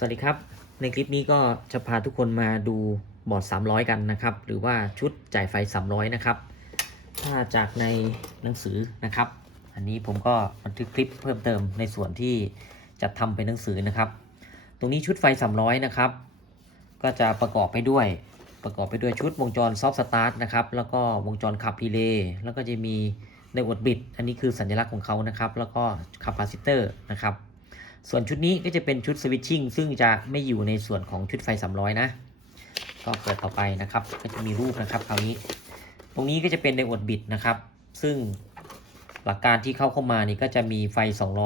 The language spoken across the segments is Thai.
สวัสดีครับ ในคลิปนี้ก็จะพาทุกคนมาดูบอร์ด 300 กันนะครับ หรือว่าชุดจ่ายไฟ 300 นะครับ ถ้าจากในหนังสือนะครับ อันนี้ผมก็บันทึกคลิปเพิ่มเติมในส่วนที่จัดทำเป็นหนังสือนะครับ ตรงนี้ชุดไฟ 300 นะครับ ก็จะประกอบไปด้วยประกอบไปด้วยชุดวงจรซอฟต์สตาร์ทนะครับ แล้วก็วงจรขับรีเลย์แล้วก็จะมีในอดบิด อันนี้คือสัญลักษณ์ของเขานะครับ แล้วก็คาปาซิเตอร์นะครับ ส่วนชุดนี้ก็จะเป็นชุดสวิตชิ่งซึ่งจะไม่อยู่ในส่วนของชุดไฟ 300 นะก็เปิดต่อไปนะครับ ก็จะมีรูปนะครับคราวนี้ ตรงนี้ก็จะเป็นในอดบิดนะครับ ซึ่งหลักการที่เข้าเข้ามานี่ก็จะมีไฟ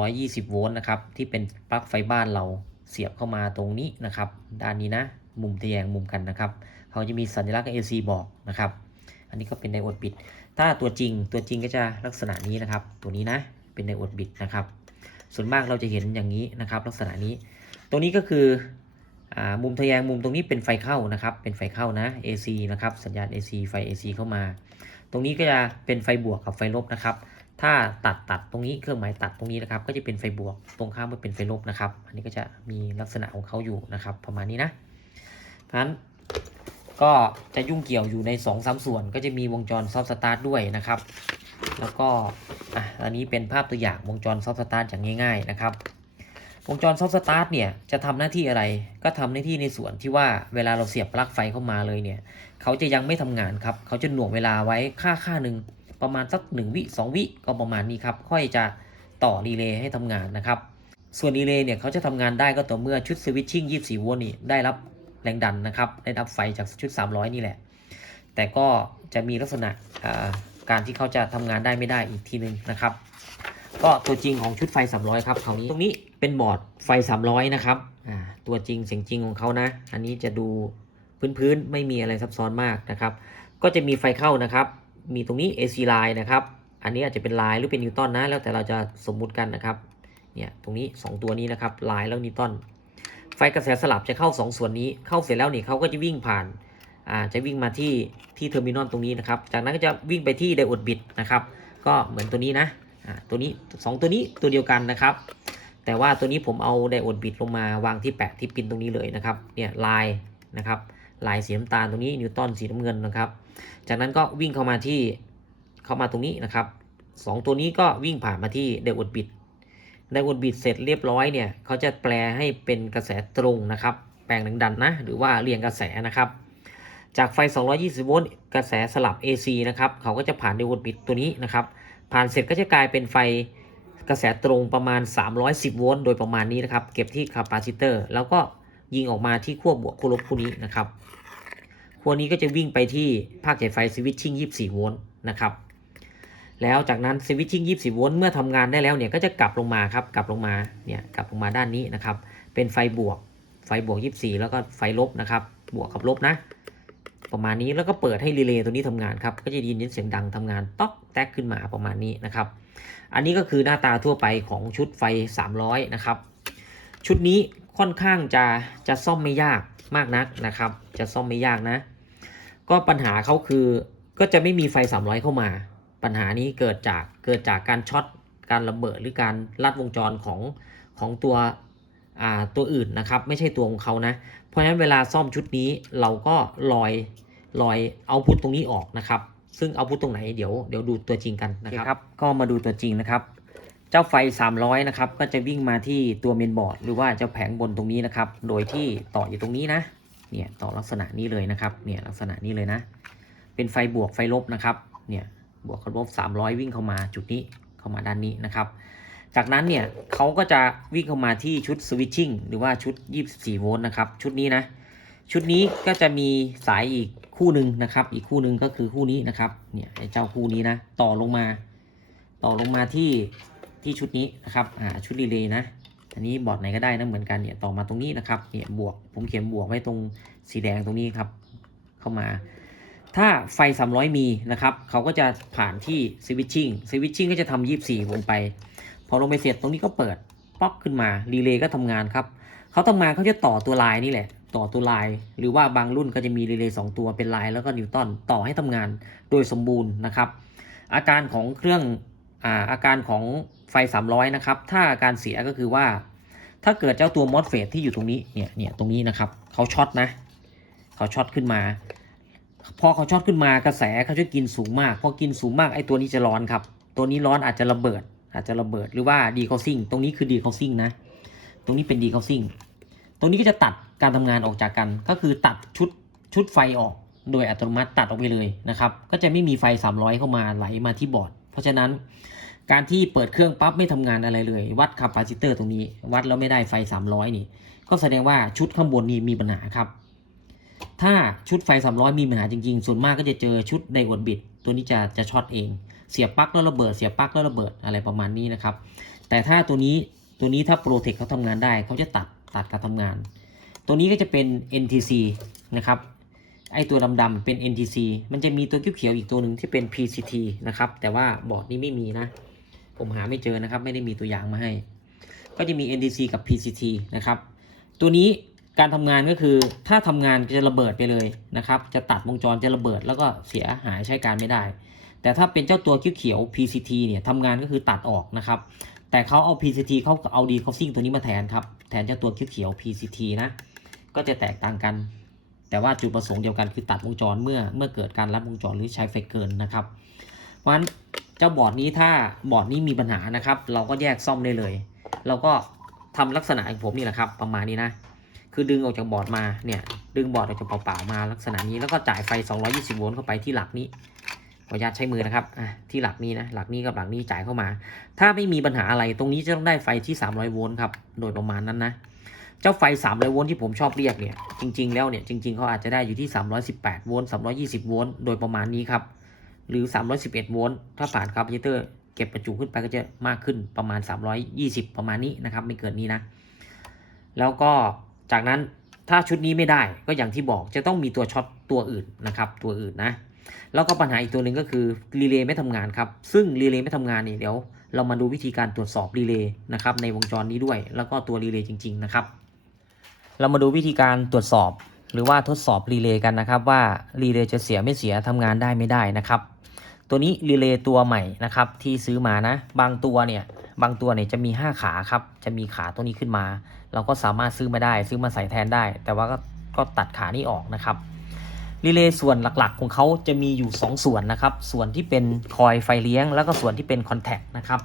220 โวลต์นะครับ ที่เป็นปลั๊กไฟบ้านเราเสียบเข้ามาตรงนี้นะครับ ด้านนี้นะ มุมทะแยงมุมกันนะครับ เขาจะมีสัญลักษณ์ AC บอกนะครับ อันนี้ก็เป็นไดโอดบิด ถ้าตัวจริงตัวจริงก็จะลักษณะนี้นะครับ ตัวนี้นะ เป็นไดโอดบิดนะครับ ส่วนมากเราจะเห็นอย่างนี้นะครับ ลักษณะนี้ ตรงนี้ก็คืออมุมทะแยงมุมตรงนี้เป็นไฟเข้านะครับ เป็นไฟเข้านะ AC นะครับ สัญญาณ AC ไฟ AC เข้ามา ตรงนี้ก็จะเป็นไฟบวกกับไฟลบนะครับ ถ้าตัดตัดตรงนี้เครื่องหมายตัดตรงนี้นะครับ ก็จะเป็นไฟบวกตรงข้ามก็เป็นไฟลบนะครับ อันนี้ก็จะมีลักษณะของเขาอยู่นะครับ ประมาณนี้นะเพราะฉะนั้นก็จะยุ่งเกี่ยวอยู่ใน2อสส่วน ก็จะมีวงจรซอฟต์สตาร์ทด้วยนะครับ แล้วก็อะอันนี้เป็นภาพตัวอย่างวงจรซอฟต์สตาร์ทอย่างง่าย ๆนะครับ วงจรซอฟต์สตาร์ทเนี่ยจะทำหน้าที่อะไรก็ทำหน้าที่ในส่วนที่ว่าเวลาเราเสียบปลั๊กไฟเข้ามาเลยเนี่ยเขาจะยังไม่ทำงานครับเขาจะหน่วงเวลาไว้ค่าค่าหนึ่งประมาณสัก1วิ2วิก็ประมาณนี้ครับค่อยจะต่อรีเลย์ให้ทำงานนะครับส่วนรีเลย์เนี่ยเขาจะทำงานได้ก็ต่อเมื่อชุดสวิตชิ่ง24โวลต์นี่ได้รับแรงดันนะครับได้รับไฟจากชุด 300 นี่แหละ แต่ก็จะมีลักษณะอ่า การที่เขาจะทำงานได้ไม่ได้อีกทีนึงนะครับ ก็ตัวจริงของชุดไฟ 300 ครับคราวนี้ตรงนี้เป็นบอร์ดไฟ 300 นะครับตัวจริงเสียงจริงของเขานะ อันนี้จะดูพื้นๆไม่มีอะไรซับซ้อนมากนะครับ ก็จะมีไฟเข้านะครับ มีตรงนี้ AC line นะครับ อันนี้อาจจะเป็นไลน์หรือเป็นนิวตันนะ แล้วแต่เราจะสมมุติกันนะครับ เนี่ยตรงนี้ 2 ตัวนี้นะครับไลน์แล้วนิวตันไฟกระแสสลับจะเข้า 2 ส่วนนี้เข้าเสร็จแล้วนี่เขาก็จะวิ่งผ่าน จะวิ่งมาที่ที่เทอร์มินอลตรงนี้นะครับ จากนั้นก็จะวิ่งไปที่ไดโอดบิดนะครับ ก็เหมือนตัวนี้นะตัวนี้ 2 ตัวนี้ตัวเดียวกันนะครับ แต่ว่าตัวนี้ผมเอาไดโอดบิดลงมาวางที่แปะที่ปินตรงนี้เลยนะครับ เนี่ยลายนะครับลายสีน้ำตาลตรงนี้นิวตันสีน้ำเงินนะครับ จากนั้นก็วิ่งเข้ามาที่เข้ามาตรงนี้นะครับสองตัวนี้ก็วิ่งผ่านมาที่ไดโอดบิดไดโอดบิดเสร็จเรียบร้อยเนี่ยเขาจะแปลให้เป็นกระแสตรงนะครับ แปลงแรงดันนะ หรือว่าเรียงกระแสนะครับ จากไฟ 220 โวลต์กระแสสลับ AC นะครับ เขาก็จะผ่านไดโอดบิดตัวนี้นะครับ ผ่านเสร็จก็จะกลายเป็นไฟกระแสตรงประมาณ 310 โวลต์โดยประมาณนี้นะครับ เก็บที่คาปาซิเตอร์ แล้วก็ยิงออกมาที่ขั้วบวกขั้วลบคู่นี้นะครับขั้วนี้ก็จะวิ่งไปที่ภาคจ่ายไฟสวิตชิ่ง 24 โวลต์นะครับ แล้วจากนั้นสวิตชิ่ง 24 โวลต์เมื่อทำงานได้แล้วเนี่ยก็จะกลับลงมาครับกลับลงมาเนี่ยกลับลงมาด้านนี้นะครับ เป็นไฟบวกไฟบวก 24 แล้วก็ไฟลบนะครับ บวกกับลบนะ ประมาณนี้แล้วก็เปิดให้รีเลย์ตัวนี้ทำงานครับก็จะได้ยินเสียงดังทำงานต๊อกแตกขึ้นมาประมาณนี้นะครับ อันนี้ก็คือหน้าตาทั่วไปของชุดไฟ 300 นะครับ ชุดนี้ค่อนข้างจะจะซ่อมไม่ยากมากนักนะครับ จะซ่อมไม่ยากนะ ก็ปัญหาเขาคือก็จะไม่มีไฟ 300 เข้ามา ปัญหานี้เกิดจากเกิดจากการช็อตการระเบิดหรือการลัดวงจรของของตัวอ่าตัวอื่นนะครับ ไม่ใช่ตัวของเขานะ เพราะฉะนั้นเวลาซ่อมชุดนี้เราก็ลอย ลอยเอาพุทตรงนี้ออกนะครับ ซึ่งเอาพุทตรงไหนเดี๋ยวเดี๋ยวดูตัวจริงกันนะครับ ก็มาดูตัวจริงนะครับ เจ้าไฟ 300 นะครับ ก็จะวิ่งมาที่ตัวเมนบอร์ด หรือว่าเจ้าแผงบนตรงนี้นะครับ โดยที่ต่ออยู่ตรงนี้นะ เนี่ยต่อลักษณะนี้เลยนะครับ เนี่ยลักษณะนี้เลยนะ เป็นไฟบวกไฟลบนะครับ เนี่ยบวกกับลบ300 วิ่งเข้ามาจุดนี้เข้ามาด้านนี้นะครับ จากนั้นเนี่ยเขาก็จะวิ่งเข้ามาที่ชุดสวิตชิ่งหรือว่าชุด 24 โวลต์นะครับ ชุดนี้นะ ชุดนี้ก็จะมีสายอีกคู่หนึ่งนะครับ อีกคู่หนึ่งก็คือคู่นี้นะครับ เนี่ยไอ้เจ้าคู่นี้นะ ต่อลงมา ต่อลงมาที่ที่ชุดนี้นะครับ อ่า ชุดรีเลย์นะ อันนี้บอร์ดไหนก็ได้นะเหมือนกัน เนี่ย ต่อมาตรงนี้นะครับ เนี่ย บวก ผมเขียนบวกไว้ตรงสีแดงตรงนี้ครับ เข้ามา ถ้าไฟ 300 มีนะครับ เขาก็จะผ่านที่สวิตชิ่ง สวิตชิ่งก็จะทำ24วนไป พอลงไปเสร็จตรงนี้ก็เปิดป๊อกขึ้นมา รีเลย์ก็ทำงานครับ เขาทำงานเขาจะต่อตัวลายนี่แหละ ต่อตัวลาย หรือว่าบางรุ่นก็จะมีรีเลย์สองตัวเป็นลายแล้วก็นิวตันต่อให้ทำงานโดยสมบูรณ์นะครับ อาการของเครื่องอาอาการของไฟ 300 นะครับ ถ้าอาการเสียก็คือว่า ถ้าเกิดเจ้าตัวมอสเฟตที่อยู่ตรงนี้เนี่ยเนี่ยตรงนี้นะครับเขาช็อตนะเขาช็อตขึ้นมา พอเขาช็อตขึ้นมากระแสเขาจะกินสูงมาก พอกินสูงมากไอ้ตัวนี้จะร้อนครับ ตัวนี้ร้อนอาจจะระเบิด อาจจะระเบิดหรือว่าดีคาซิ่งตรงนี้คือดีคาซิ่งนะ ตรงนี้เป็นดีคาซิ่งตรงนี้ก็จะตัด การทำงานออกจากกัน ก็คือตัดชุดชุดไฟออก โดยอัตโนมัติตัดออกไปเลยนะครับ ก็จะไม่มีไฟ 300 เข้ามาไหลมาที่บอร์ด เพราะฉะนั้นการที่เปิดเครื่องปั๊บไม่ทำงานอะไรเลย วัดคาปาซิเตอร์ตรงนี้ วัดแล้วไม่ได้ไฟ 300 นี่ ก็แสดงว่าชุดข้างบนนี่มีปัญหาครับ ถ้าชุดไฟ 300 มีปัญหาจริงๆ ส่วนมากก็จะเจอชุดไดโอดบิดตัวนี้จะจะช็อตเอง เสียบปลั๊กแล้วระเบิด เสียบปลั๊กแล้วระเบิดอะไรประมาณนี้นะครับ แต่ถ้าตัวนี้ตัวนี้ถ้าโปรเทคเขาทำงานได้เขาจะตัดตัดการทำงาน ตัวนี้ก็จะเป็น NTC นะครับไอตัวดำๆเป็น NTC มันจะมีตัวเขียวๆอีกตัวหนึ่งที่เป็น PCT นะครับ แต่ว่าบอร์ดนี้ไม่มีนะ ผมหาไม่เจอนะครับ ไม่ได้มีตัวอย่างมาให้ ก็จะมี NTC กับ PCT นะครับ ตัวนี้การทำงานก็คือถ้าทำงานจะระเบิดไปเลยนะครับ จะตัดวงจรจะระเบิดแล้วก็เสียหายใช้การไม่ได้ แต่ถ้าเป็นเจ้าตัวเขียวๆ PCT เนี่ยทำงานก็คือตัดออกนะครับ แต่เขาเอา PCT เขาเอาดีคอซิ่งตัวนี้มาแทนครับ แทนเจ้าตัวเขียวๆ PCT นะ ก็จะแตกต่างกัน แต่ว่าจุดประสงค์เดียวกันคือตัดวงจรเมื่อเมื่อเกิดการรัดวงจรหรือใช้ไฟเกินนะครับ เพราะฉะนั้นเจ้าบอร์ดนี้ถ้าบอร์ดนี้มีปัญหานะครับ เราก็แยกซ่อมได้เลย เราก็ทำลักษณะอย่างผมนี่แหละครับ ประมาณนี้นะ คือดึงออกจากบอร์ดมาเนี่ยดึงบอร์ดออกจากเปล่าๆมาลักษณะนี้แล้วก็จ่ายไฟ 220 โวลต์เข้าไปที่หลักนี้ขออนุญาตใช้มือนะครับอะที่หลักนี้นะ หลักนี้กับหลักนี้จ่ายเข้ามา ถ้าไม่มีปัญหาอะไรตรงนี้จะต้องได้ไฟที่ 300 โวลต์ครับ โดยประมาณนั้นนะ เจ้าไฟ 300 โวลต์ที่ผมชอบเรียกเนี่ยจริง ๆ แล้วเนี่ยจริง ๆเขาอาจจะได้อยู่ที่ 318 โวลต์ 320 โวลต์โดยประมาณนี้ครับ หรือ 311 โวลต์ถ้าผ่านคาปาซิเตอร์เก็บประจุขึ้นไปก็จะมากขึ้นประมาณ 320 ประมาณนี้นะครับไม่เกินนี้นะ แล้วก็จากนั้นถ้าชุดนี้ไม่ได้ก็อย่างที่บอกจะต้องมีตัวช็อตตัวอื่นนะครับตัวอื่นนะ แล้วก็ปัญหาอีกตัวหนึ่งก็คือรีเลย์ไม่ทำงานครับ ซึ่งรีเลย์ไม่ทำงานนี่เดี๋ยว เรามาดูวิธีการตรวจสอบรีเลย์นะครับในวงจรนี้ด้วย แล้วก็ตัวรีเลย์จริง ๆ นะครับ เรามาดูวิธีการตรวจสอบ หรือว่าทดสอบรีเลย์กันนะครับ ว่ารีเลย์จะเสียไม่เสียทำงานได้ไม่ได้นะครับ ตัวนี้รีเลย์ตัวใหม่นะครับ ที่ซื้อมานะ บางตัวเนี่ยบางตัวเนี่ยจะมี 5 ขาครับ จะมีขาตัวนี้ขึ้นมา เราก็สามารถซื้อมาได้ ซื้อมาใส่แทนได้ แต่ว่าก็ก็ตัดขานี้ออกนะครับรีเลย์ส่วนหลักๆ ของเขาจะมีอยู่ 2 ส่วนนะครับ ส่วนที่เป็นคอยไฟเลี้ยง แล้วก็ส่วนที่เป็นคอนแทคนะครับ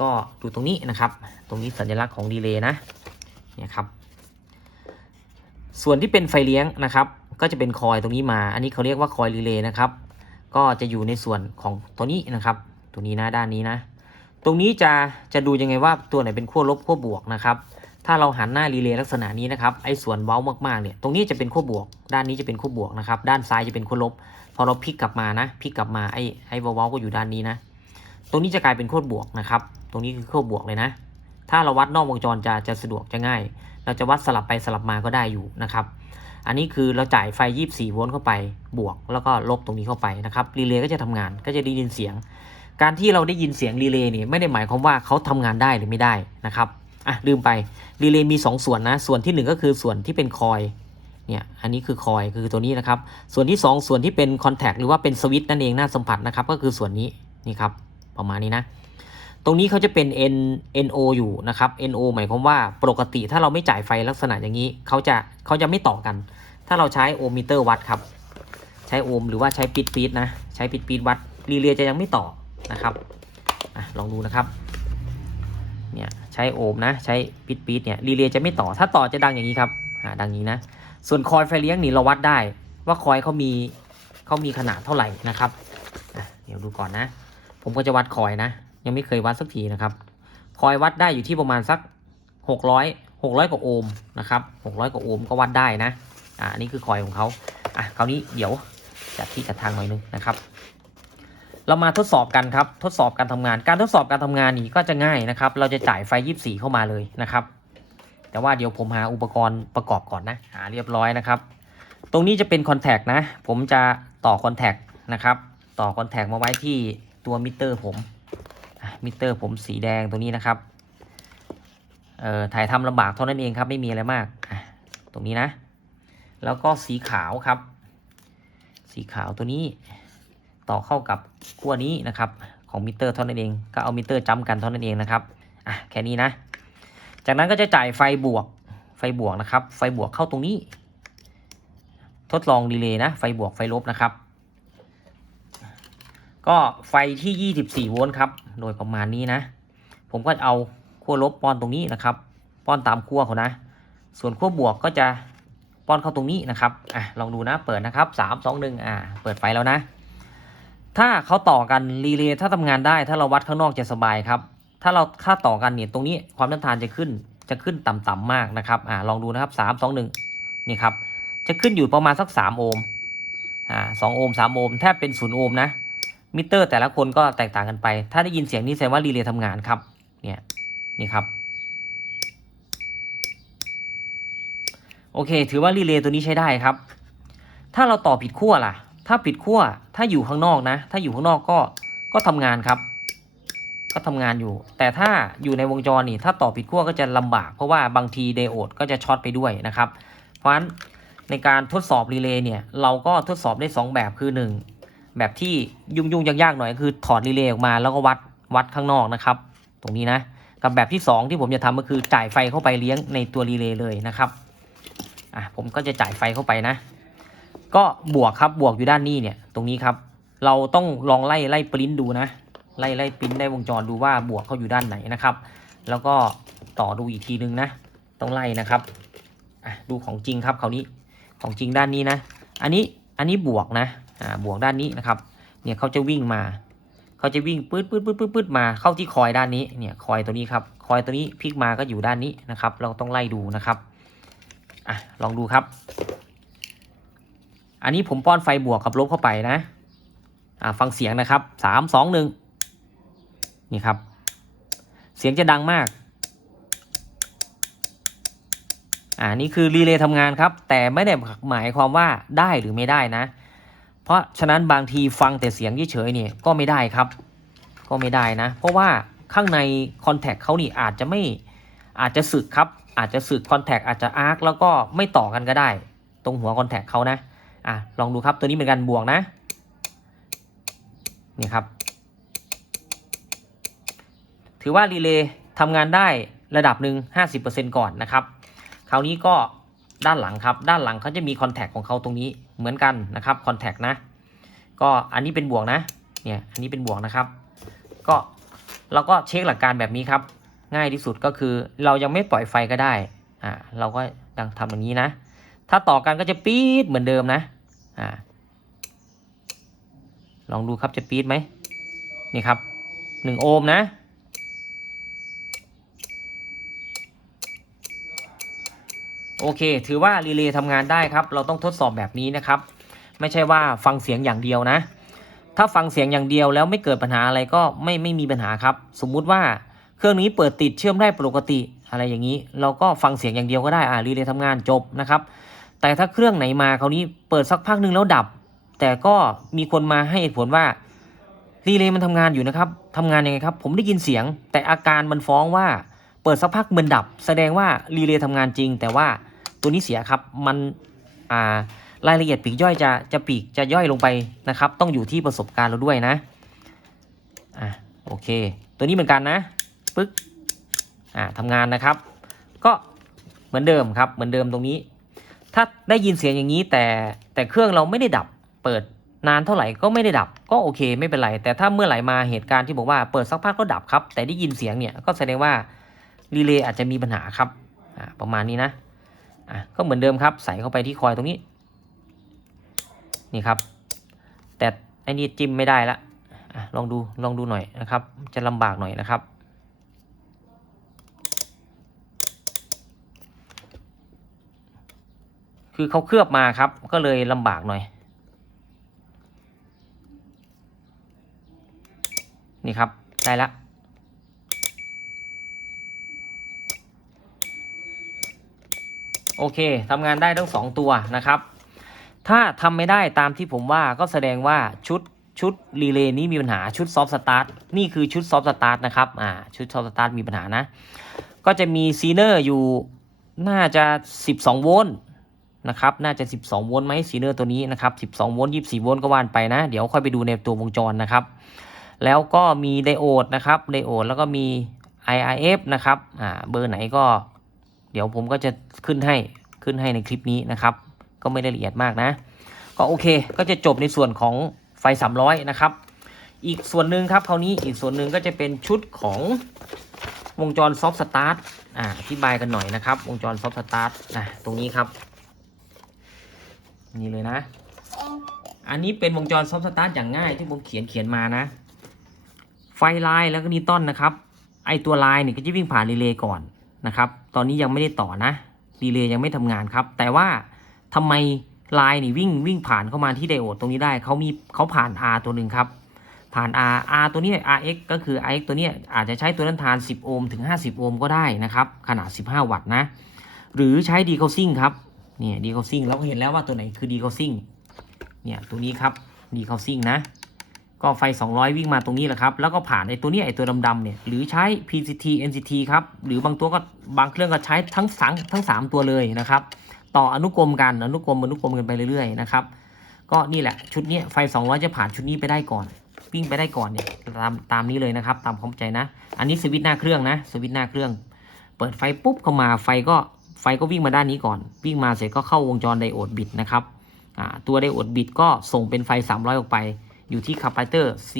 ก็ดูตรงนี้นะครับ ตรงนี้สัญลักษณ์ของรีเลย์นะเนี่ยครับ ส่วนที่เป็นไฟเลี้ยงนะครับ ก็จะเป็นคอยตรงนี้มา อันนี้เขาเรียกว่าคอยรีเลย์นะครับ ก็จะอยู่ในส่วนของตัวนี้นะครับ ตัวนี้นะด้านนี้นะ ตรงนี้จะจะดูยังไงว่าตัวไหนเป็นขั้วลบขั้วบวกนะครับ ถ้าเราหันหน้ารีเลย์ลักษณะนี้นะครับ ไอ้ส่วนเว้ามากๆเนี่ย ตรงนี้จะเป็นขั้วบวก ด้านนี้จะเป็นขั้วบวกนะครับ ด้านซ้ายจะเป็นขั้วลบ พอเราพลิกกลับมานะ พลิกกลับมาไอ้ไอ้เว้าๆก็อยู่ด้านนี้นะ ตรงนี้จะกลายเป็นขั้วบวกนะครับ ตรงนี้คือขั้วบวกเลยนะ ถ้าเราวัดนอกวงจรจะจะสะดวกจะง่าย เราจะวัดสลับไปสลับมาก็ได้อยู่นะครับ อันนี้คือเราจ่ายไฟ 24 โวลต์เข้าไปบวก แล้วก็ลบตรงนี้เข้าไปนะครับรีเลย์ก็จะทำงานก็จะได้ยินเสียง การที่เราได้ยินเสียงรีเลย์นี่ไม่ได้หมายความว่าเขาทำงานได้หรือไม่ได้นะครับอะลืมไปรีเลย์มี 2 ส่วนนะส่วนทีหนึ่1 ก็คือส่วนที่เป็นคอยเนี่ยอันนี้คือคอยคือตัวนี้นะครับ ส่วนที่ 2 ส่วนที่เป็นคอนแทคหรือว่าเป็นสวิตช์นั่นเองหน้าสัมผัสนะครับก็คือส่วนนี้นี่ครับประมาณนี้นะ ตรงนี้เขาจะเป็น N NO อยู่นะครับ NO หมายความว่าปกติถ้าเราไม่จ่ายไฟลักษณะอย่างนี้เขาจะเขาจะไม่ต่อกัน ถ้าเราใช้โอห์มมิเตอร์วัดครับ ใช้โอห์มหรือว่าใช้ปิดปีดนะ ใช้ปิดปีดวัดรีเลย์จะยังไม่ต่อนะครับอลองดูนะครับเนี่ยใช้โอห์มนะ ใช้ปิดปีดเนี่ยรีเลย์จะไม่ต่อ ถ้าต่อจะดังอย่างนี้ครับอ่าดังนี้นะ ส่วนคอยไฟเลี้ยงนี่เราวัดได้ ว่าคอยเขามีเขามีขนาดเท่าไหร่นะครับเดี๋ยวดูก่อนนะ ผมก็จะวัดคอยนะ ยังไม่เคยวัดสักทีนะครับ คอยวัดได้อยู่ที่ประมาณสัก 600 600 กว่าโอห์มนะครับ 600 กว่าโอห์มก็วัดได้นะ อ่านนี้คือคอยของเขาอะคราวนี้เดี๋ยวจัดที่จัดทางหน่อยนึงนะครับ เรามาทดสอบกันครับ ทดสอบการทำงาน การทดสอบการทำงานนี่ก็จะง่ายนะครับ เราจะจ่ายไฟ 24 เข้ามาเลยนะครับ แต่ว่าเดี๋ยวผมหาอุปกรณ์ประกอบก่อนนะ หาเรียบร้อยนะครับ ตรงนี้จะเป็นคอนแทคนะ ผมจะต่อคอนแทคนะครับ ต่อคอนแทคมาไว้ที่ตัวมิเตอร์ผม มิเตอร์ผมสีแดงตัวนี้นะครับเอ่อถ่ายทำลำบากเท่านั้นเองครับไม่มีอะไรมาก ตรงนี้นะ แล้วก็สีขาวครับ สีขาวตัวนี้ต่อเข้ากับขั้วนี้นะครับ ของมิเตอร์เท่านั้นเอง ก็เอามิเตอร์จำกันเท่านั้นเองนะครับอะแค่นี้นะ จากนั้นก็จะจ่ายไฟบวกไฟบวกนะครับ ไฟบวกเข้าตรงนี้ ทดลองดีเลย์นะ ไฟบวกไฟลบนะครับ ก็ไฟที่ 24 โวลต์ครับ โดยประมาณนี้นะ ผมก็เอาขั้วลบป้อนตรงนี้นะครับ ป้อนตามขั้วเขานะ ส่วนขั้วบวกก็จะป้อนเข้าตรงนี้นะครับ อะ ลองดูนะ เปิดนะครับ 3 2 1 อ่า เปิดไฟแล้วนะ ถ้าเขาต่อกันรีเลย์ถ้าทำงานได้ ถ้าเราวัดข้างนอกจะสบายครับ ถ้าเราค่าต่อกันเนี่ย ตรงนี้ความต้านทานจะขึ้น จะขึ้นต่ำๆมากนะครับ อ่า ลองดูนะครับ 3 2 1 นี่ครับ จะขึ้นอยู่ประมาณสัก 3 โอห์ม อ่า2โอห์ม3โอห์ม แทบเป็น 0 โอห์มนะ มิเตอร์แต่ละคนก็แตกต่างกันไป ถ้าได้ยินเสียงนี้แสดงว่ารีเลย์ทำงานครับ เนี่ย นี่ครับ โอเค ถือว่ารีเลย์ตัวนี้ใช้ได้ครับ ถ้าเราต่อผิดขั้วล่ะ ถ้าผิดขั้ว ถ้าอยู่ข้างนอกนะ ถ้าอยู่ข้างนอกก็ ก็ทำงานครับ ก็ทำงานอยู่ แต่ถ้าอยู่ในวงจรนี่ ถ้าต่อผิดขั้วก็จะลำบาก เพราะว่าบางทีไดโอดก็จะช็อตไปด้วยนะครับ เพราะฉะนั้นในการทดสอบรีเลย์เนี่ย เราก็ทดสอบได้ 2 แบบคือ 1 แบบที่ยุ่งยุ่งๆยากๆหน่อยคือถอดรีเลย์ออกมาแล้วก็วัดวัดข้างนอกนะครับ ตรงนี้นะกับแบบที่ 2 ที่ผมจะทำก็คือจ่ายไฟเข้าไปเลี้ยงในตัวรีเลย์เลยนะครับอะผมก็จะจ่ายไฟเข้าไปนะ ก็บวกครับบวกอยู่ด้านนี้เนี่ยตรงนี้ครับ เราต้องลองไล่ไล่ปริ้นดูนะ ไล่ไล่ปริ้นได้วงจรดูว่าบวกเขาอยู่ด้านไหนนะครับ แล้วก็ต่อดูอีกทีนึงนะ ต้องไล่นะครับอะดูของจริงครับคราวนี้ของจริงด้านนี้นะ อันนี้อันนี้บวกนะ บวกด้านนี้นะครับ เนี่ยเขาจะวิ่งมา เขาจะวิ่งปื๊ดปื๊ดปื๊ดปื๊ดปื๊ดมาเข้าที่คอยด้านนี้ เนี่ยคอยตัวนี้ครับ คอยตัวนี้พลิกมาก็อยู่ด้านนี้นะครับ เราต้องไล่ดูนะครับ อะลองดูครับ อันนี้ผมป้อนไฟบวกกับลบเข้าไปนะ อ่าฟังเสียงนะครับสามสองหนึ่งนี่ครับ เสียงจะดังมากอ่านี่คือรีเลย์ทำงานครับ แต่ไม่ได้หมายความว่าได้หรือไม่ได้นะ เพราะฉะนั้นบางทีฟังแต่เสียงเฉยๆเนี่ยก็ไม่ได้ครับ ก็ไม่ได้นะ เพราะว่าข้างในคอนแทคเขานี่อาจจะไม่อาจจะสึกครับ อาจจะสึกคอนแทคอาจจะอาร์คแล้วก็ไม่ต่อกันก็ได้ ตรงหัวคอนแทคเขานะอะลองดูครับตัวนี้เป็นการบวกนะนี่ครับ ถือว่ารีเลย์ทำงานได้ระดับหนึ่ง50%ก่อนนะครับ คราวนี้ก็ ด้านหลังครับด้านหลังเขาจะมีคอนแทคของเขาตรงนี้เหมือนกันนะครับคอนแทคนะก็อันนี้เป็นบวกนะเนี่ยอันนี้เป็นบวกนะครับก็เราก็เช็คหลักการแบบนี้ครับ ง่ายที่สุดก็คือเรายังไม่ปล่อยไฟก็ได้อ่าเราก็ยังทำอย่างนี้นะ ถ้าต่อกันก็จะปี๊ดเหมือนเดิมนะอ่าลองดูครับจะปี๊ดไหมนี่ครับหนึ่งโอห์มนะ โอเค ถือว่ารีเลย์ทำงานได้ครับ เราต้องทดสอบแบบนี้นะครับ ไม่ใช่ว่าฟังเสียงอย่างเดียวนะ ถ้าฟังเสียงอย่างเดียวแล้วไม่เกิดปัญหาอะไรก็ไม่ไม่มีปัญหาครับ สมมุติว่าเครื่องนี้เปิดติดเชื่อมได้ปกติอะไรอย่างนี้ เราก็ฟังเสียงอย่างเดียวก็ได้อ่ารีเลย์ทำงานจบนะครับ แต่ถ้าเครื่องไหนมาคราวนี้เปิดสักพักหนึ่งแล้วดับ แต่ก็มีคนมาให้เหตุผลว่ารีเลย์มันทำงานอยู่นะครับทำงานยังไงครับ ผมได้ยินเสียง แต่อาการมันฟ้องว่า เปิดสักพักมันดับ แสดงว่ารีเลย์ทำงานจริง แต่ว่า ตัวนี้เสียครับมันอ่ารายละเอียดปีกย่อยจะจะปีกจะย่อยลงไปนะครับ ต้องอยู่ที่ประสบการณ์เราด้วยนะอะโอเค ตัวนี้เหมือนกันนะปึ๊กอ่าทำงานนะครับ ก็เหมือนเดิมครับเหมือนเดิมตรงนี้ ถ้าได้ยินเสียงอย่างนี้แต่แต่เครื่องเราไม่ได้ดับเปิดนานเท่าไหร่ก็ไม่ได้ดับก็โอเคไม่เป็นไร แต่ถ้าเมื่อไหร่มาเหตุการณ์ที่บอกว่าเปิดสักพักก็ดับครับ แต่ได้ยินเสียงเนี่ยก็แสดงว่ารีเลย์อาจจะมีปัญหาครับอ่าประมาณนี้นะ อะก็เหมือนเดิมครับ ใส่เข้าไปที่คอยตรงนี้ นี่ครับ แต่ไอ้นี่จิ้มไม่ได้ละอะลองดูลองดูหน่อยนะครับ จะลำบากหน่อยนะครับ คือเขาเคลือบมาครับ ก็เลยลำบากหน่อย นี่ครับ ได้แล้ว โอเคทำงานได้ทั้งสองตัวนะครับ ถ้าทำไม่ได้ตามที่ผมว่าก็แสดงว่าชุดชุดรีเลย์นี้มีปัญหาชุดซอฟต์สตาร์ทนี่คือชุดซอฟต์สตาร์ทนะครับอ่าชุดซอฟต์สตาร์ทมีปัญหานะ ก็จะมีซีเนอร์อยู่น่าจะ 12 โวลต์นะครับน่าจะ 12 โวลต์ไหมซีเนอร์ตัวนี้นะครับ 12 โวลต์ 24 โวลต์ก็ว่านไปนะ เดี๋ยวค่อยไปดูในตัววงจรนะครับ แล้วก็มีไดโอดนะครับไดโอดแล้วก็มี IRF นะครับอ่าเบอร์ไหนก็ เดี๋ยวผมก็จะขึ้นให้ขึ้นให้ในคลิปนี้นะครับ ก็ไม่ได้ละเอียดมากนะ ก็โอเค ก็จะจบในส่วนของไฟ 300 นะครับ อีกส่วนหนึ่งครับคราวนี้อีกส่วนหนึ่งก็จะเป็นชุดของวงจรซอฟต์สตาร์ทอ่าอธิบายกันหน่อยนะครับ วงจรซอฟต์สตาร์ทอะตรงนี้ครับ นี่เลยนะ อันนี้เป็นวงจรซอฟต์สตาร์ทอย่างง่ายที่ผมเขียนเขียนมานะ ไฟลายแล้วก็นิวตันนะครับ ไอตัวลายเนี่ยก็จะวิ่งผ่านรีเลย์ก่อนนะครับ ตอนนี้ยังไม่ได้ต่อนะรีเลย์ยังไม่ทำงานครับ แต่ว่าทำไมลายนี่วิ่งวิ่งผ่านเข้ามาที่ไดโอดตรงนี้ได้เขามีเขาผ่าน R ตัวหนึ่งครับ ผ่าน R R ตัวนี้ RX ก็คือ RX ตัวนี้อาจจะใช้ตัวนั้นทาน 10 โอห์มถึง 50 โอห์มก็ได้นะครับขนาด 15 วัตต์นะ หรือใช้ดี c ค l ซิ่งครับเนี่ยดี c ค l ซิ่งเราก็เห็นแล้วว่าตัวไหนคือดี c ค l ซิ่งเนี่ยตัวนี้ครับดี c ค l ซิ่งนะ ก็ไฟ 200 วิ่งมาตรงนี้แหละครับ แล้วก็ผ่านไอ้ตัวนี้ไอ้ตัวดำๆเนี่ย หรือใช้ PCT NCT ครับ หรือบางตัวก็บางเครื่องก็ใช้ทั้งสังทั้ง 3 ตัวเลยนะครับ ต่ออนุกรมกันอนุกรมอนุกรมกันไปเรื่อยๆนะครับ ก็นี่แหละชุดนี้ไฟ 200 จะผ่านชุดนี้ไปได้ก่อน วิ่งไปได้ก่อนเนี่ยตามตามนี้เลยนะครับ ตามความใจนะ อันนี้สวิตช์หน้าเครื่องนะ สวิตช์หน้าเครื่อง เปิดไฟปุ๊บเข้ามาไฟก็ไฟก็วิ่งมาด้านนี้ก่อน วิ่งมาเสร็จก็เข้าวงจรไดโอดบิดนะครับอ่าตัวไดโอดบิดก็ส่งเป็นไฟ 300 ออกไป อยู่ที่คาปาเตอร์ C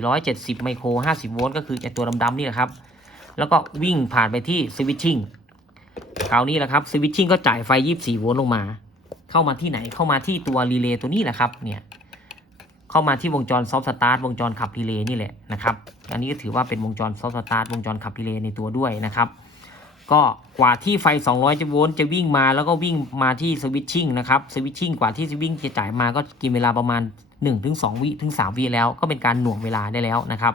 470 ไมโคร 50 โวลต์ก็คือไอตัวดำๆนี่แหละครับ แล้วก็วิ่งผ่านไปที่สวิตชิ่งคราวนี้แหละครับสวิตชิ่งก็จ่ายไฟ 24 โวลต์ลงมา เข้ามาที่ไหนเข้ามาที่ตัวรีเลย์ตัวนี้แหละครับเนี่ยเข้ามาที่วงจรซอฟต์สตาร์ทวงจรขับรีเลย์นี่แหละนะครับ อันนี้ก็ถือว่าเป็นวงจรซอฟต์สตาร์ทวงจรขับรีเลย์ในตัวด้วยนะครับ ก็กว่าที่ไฟ 200โวลต์จะวิ่งมาแล้วก็วิ่งมาที่สวิตชิ่งนะครับสวิตชิ่งกว่าที่จะวิ่งจะจ่ายมาก็กินเวลาประมาณ 1-2 วิถึง 3 วิแล้ว ก็เป็นการหน่วงเวลาได้แล้วนะครับ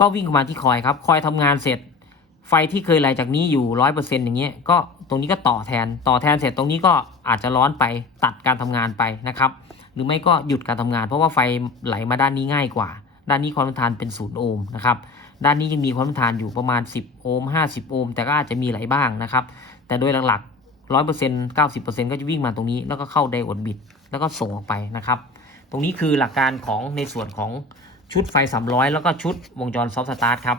ก็วิ่งมาที่คอยครับคอยทำงานเสร็จ ไฟที่เคยไหลจากนี้อยู่100%อย่างเงี้ยก็ตรงนี้ก็ต่อแทนต่อแทนเสร็จตรงนี้ก็อาจจะร้อนไปตัดการทำงานไปนะครับ หรือไม่ก็หยุดการทำงาน เพราะว่าไฟไหลมาด้านนี้ง่ายกว่า ด้านนี้ความต้านทานเป็นศูนย์โอห์มนะครับ ด้านนี้ยังมีความต้านทานอยู่ประมาณ 10 โอห์ม 50 โอห์ม แต่ก็อาจจะมีไหลบ้างนะครับ แต่โดยหลักๆ 100% 90%ก็จะวิ่งมาตรงนี้ แล้วก็เข้าไดโอดบิด แล้วก็ส่งออกไปนะครับ ตรงนี้คือหลักการของในส่วนของชุดไฟ 300 แล้วก็ชุดวงจรซอฟต์สตาร์ทครับ